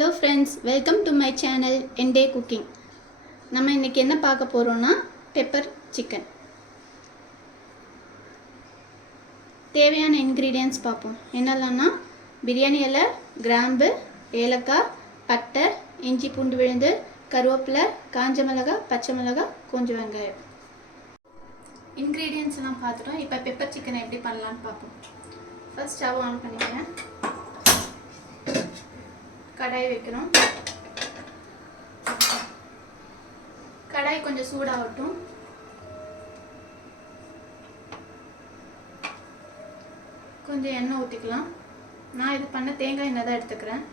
Hello friends, welcome to my channel Ende Cooking. நம்ம இன்னைக்கு என்ன பார்க்க போறோம்னா பெப்பர் சிக்கன். தேவையான இன்கிரிடியன்ட்ஸ் பார்ப்போம். என்னெல்லாம்னா பிரியாணி இலை, கிராம்பு, ஏலக்காய், பட்டை, இஞ்சி பூண்டு விழுது, கருவேப்பிலை, காஞ்ச மிளகாய், பச்சை மிளகாய், கொஞ்சம் வெங்காயம். இன்கிரிடியன்ட்ஸ் எல்லாம் பார்த்துட்டோம். இப்போ பெப்பர் சிக்கன் எப்படி பண்ணலாம்னு பார்ப்போம். ஃபர்ஸ்ட் ஸ்டவ் ஆன் பண்ணிக்கிறேன். கடாய் வைக்கணும். கடாய் கொஞ்சம் சூடாகட்டும். கொஞ்சம் எண்ணெய் ஊற்றிக்கலாம். நான் இது பண்ண தேங்காய் எண்ணெய் தான் எடுத்துக்கிறேன்.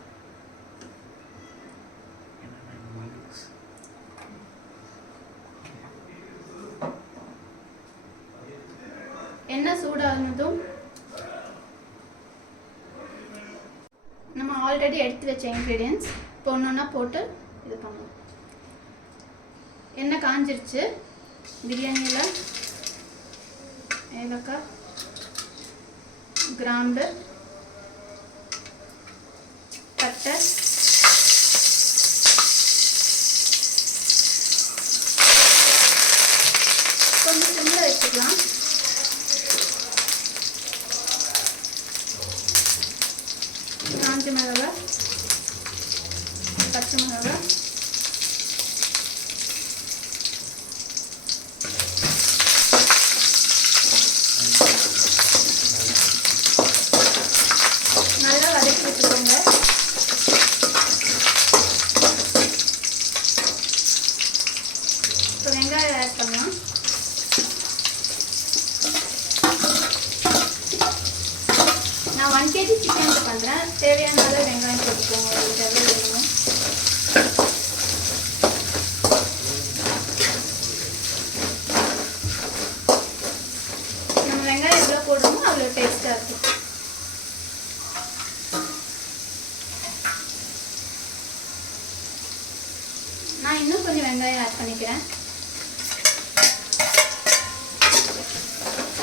எண்ணெய் சூடானதும் நம்ம ஆல்ரெடி எடுத்து வச்ச இன்க்ரீடியன்ட்ஸ் இப்போ ஒன்றா போட்டு இது பண்ணலாம். எண்ணெய் காஞ்சிருச்சு. பிரியாணியில் ஏலக்காய், கிராம்பு, பட்டை, கொஞ்சம் சிம்மில் வச்சுக்கலாம். காஞ்ச மிளகாய், பச்சை மிளகாய், நல்லா வதக்கி வச்சுக்கோங்க. இப்போ வெங்காயம் ஆட் பண்ணலாம். நான் 1 kg சிக்கன் பண்ணுறேன். தேவையான அளவு வெங்காயம் போட்டுக்கோங்க. உங்களுக்கு எவ்வளோ வேணுமோ. நம்ம வெங்காயம் எவ்வளோ போடுறோமோ அவ்வளோ டேஸ்ட்டாக இருக்கும். நான் இன்னும் கொஞ்சம் வெங்காயம் ஆட் பண்ணிக்கிறேன்.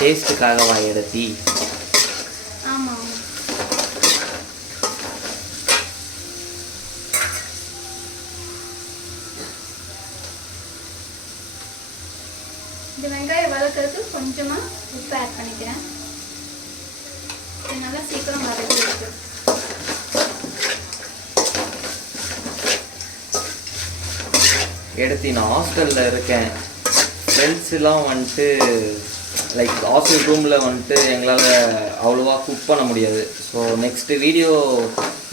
டேஸ்ட்டுக்காகவா எடுத்தி? ஆமாம். இந்த வெங்காயம் வதக்கிறதுக்கு கொஞ்சமாக உப்பு ஆட் பண்ணிக்கிறேன். இது நல்லா சீக்கிரம் வதக்கி இருக்கு. எடுத்து நான் ஹாஸ்டலில் இருக்கேன். ஃப்ரெண்ட்ஸ்லாம் வந்துட்டு லைக் ஹாஸ்டல் ரூமில் வந்துட்டு எங்களால் அவ்வளோவா குக் பண்ண முடியாது. ஸோ நெக்ஸ்ட்டு வீடியோ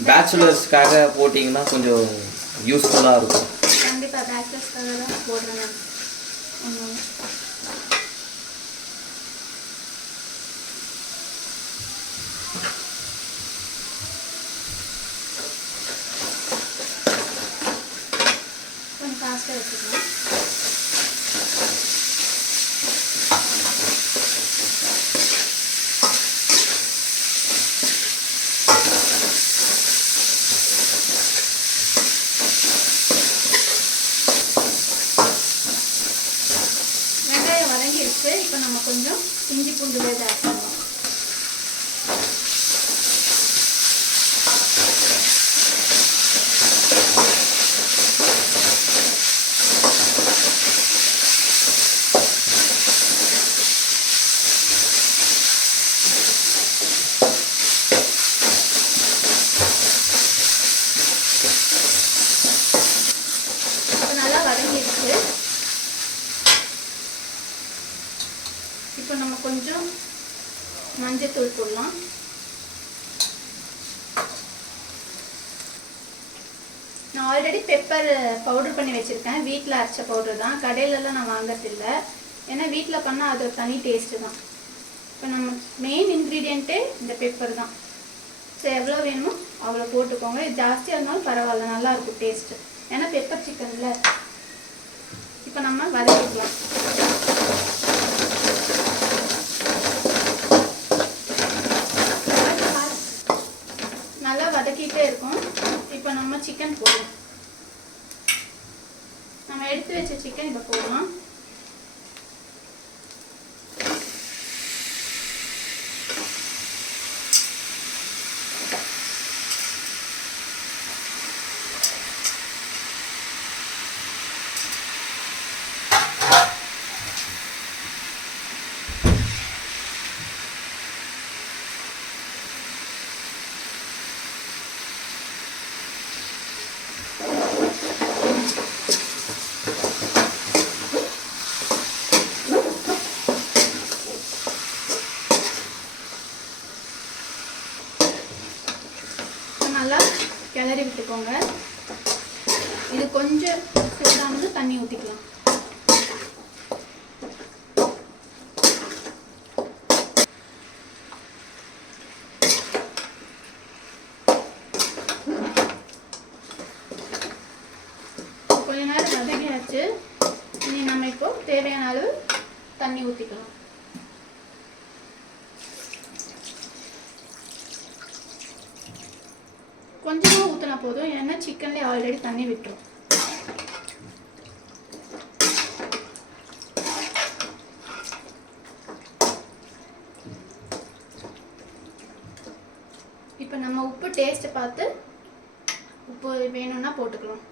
பேச்சுலர்ஸ்க்காக போட்டிங்கன்னா கொஞ்சம் யூஸ்ஃபுல்லாக இருக்கும். கண்டிப்பாக பேச்சுலர்ஸ்க்காக தான் போடுறேன். கொஞ்சம் ஃபாஸ்ட்டாக வச்சுக்கலாம். வெங்காயம் வதங்கிடுச்சு. இப்போ நம்ம கொஞ்சம் இஞ்சி பூண்டு விழுது ஆட் பண்ணலாம். நல்லா வதங்கிடுச்சு. இப்போ நம்ம கொஞ்சம் மஞ்சத்தூள் போடலாம். நான் ஆல்ரெடி பெப்பர் பவுடர் பண்ணி வச்சுருக்கேன். வீட்டில் அரைச்ச பவுடர் தான். கடையிலலாம் நான் வாங்கறதில்லை. ஏன்னா வீட்டில் பண்ணால் அது ஒரு தனி டேஸ்ட்டு தான். இப்போ நம்ம மெயின் இன்க்ரீடியண்ட்டே இந்த பெப்பர் தான். ஸோ எவ்வளோ வேணுமோ அவ்வளோ போட்டுக்கோங்க. இது ஜாஸ்தியாக இருந்தாலும் பரவாயில்ல, நல்லாயிருக்கும் டேஸ்ட்டு. ஏன்னா பெப்பர் சிக்கனில். இப்போ நம்ம வதக்கிக்கலாம். நல்லா வதக்கிட்டே இருக்கும். இப்போ நம்ம சிக்கன் போடலாம். நம்ம எடுத்து வச்ச சிக்கன் இப்போ போடலாம். கிளறி விட்டுக்கோங்க. இது கொஞ்சம் சூடானது தண்ணி ஊற்றிக்கலாம். கொஞ்ச நேரம் வதங்கியாச்சு. இனி நம்ம இப்போ தேவையான அளவு தண்ணி ஊற்றிக்கலாம். கொஞ்சமாக ஊற்றினா போதும், ஏன்னா சிக்கன்லேயே ஆல்ரெடி தண்ணி விட்டுரும். இப்போ நம்ம உப்பு டேஸ்ட்டை பார்த்து உப்பு வேணும்னா போட்டுக்கலாம்.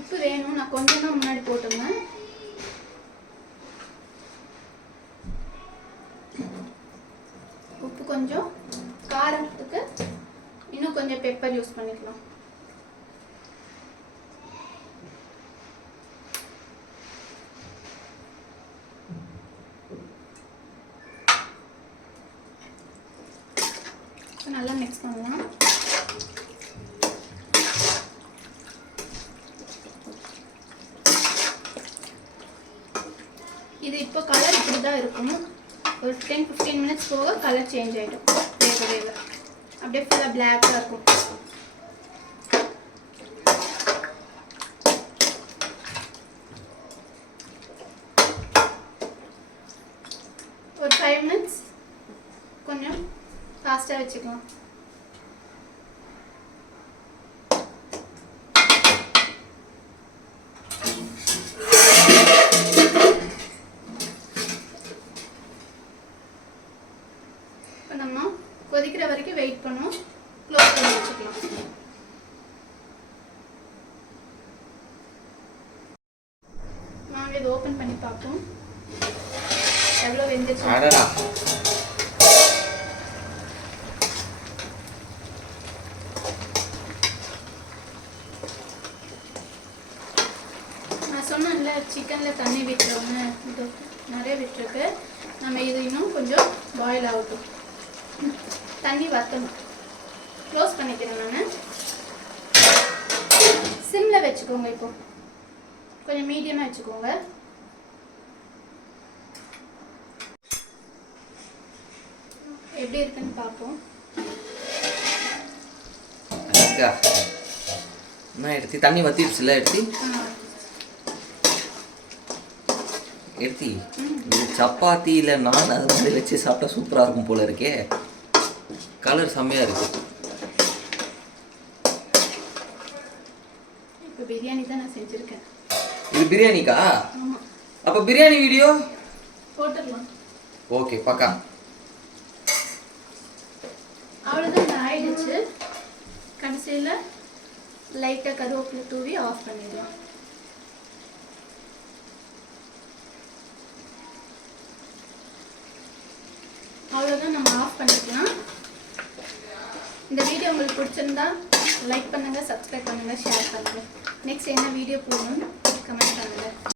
உப்பு வேணும், நான் கொஞ்சம் தான் முன்னாடி போட்டுருந்தேன். உப்பு கொஞ்சம், காரத்துக்கு இன்னும் கொஞ்சம் பெப்பர் யூஸ் பண்ணிக்கலாம். நல்லா மிக்ஸ் பண்ணலாம். இது இப்போ கலர் இப்படி தான் இருக்கும். ஒரு 10-15 மினிட்ஸ் போக கலர் சேஞ்ச் ஆகிடும். வேக வேக அப்படியே ஃபுல்லாக பிளாக்காக இருக்கும். ஒரு 5 மினிட்ஸ் கொஞ்சம் ஃபாஸ்ட்டாக வச்சுக்கலாம். இப்போ நம்ம கொதிக்கிற வரைக்கும் வெயிட் பண்ணுவோம். க்ளோஸ் பண்ணி வச்சுக்கலாம். வாங்க இதை ஓப்பன் பண்ணி பார்ப்போம் எவ்வளோ வெந்துச்சு. நான் சொன்னேன்ல சிக்கனில் தண்ணி விட்டுறோன்னு, இது நிறைய விட்டுருக்கு. நம்ம இது இன்னும் கொஞ்சம் பாயில் ஆகட்டும். தண்ணி வற்றணும். க்ளோஸ் பண்ணிக்கிறேன். நான் சிம்மில் வச்சுக்கோங்க. இப்போ கொஞ்சம் மீடியமாக வச்சுக்கோங்க. எப்படி இருக்குன்னு பார்ப்போம். எடுத்து தண்ணி வத்திடுச்சுல, எடுத்து இது சப்பாத்தியில் நான் அது மாதிரி வச்சு சாப்பிட்டா சூப்பராக இருக்கும் போல இருக்கே. கலர் செம்மையாக இருக்கு. இப்போ பிரியாணி தான் நான் செஞ்சுருக்கேன். இது பிரியாணிக்கா? ஆமாம். அப்போ பிரியாணி வீடியோ போட்டுடலாம். ஓகே பக்கா. அவ்வளோதான் ஆயிடுச்சு. கடைசியில் லைட்டாக கருவேப்பிலை தூவி ஆஃப் பண்ணிடலாம். அவ்வளோதான், நம்ம ஆஃப் பண்ணிக்கலாம். இந்த வீடியோ உங்களுக்கு பிடிச்சிருந்தா லைக் பண்ணுங்கள், சப்ஸ்கிரைப் பண்ணுங்கள், ஷேர் பண்ணுங்கள். நெக்ஸ்ட் என்ன வீடியோ போடணும்னு கமெண்ட் பண்ணுங்கள்.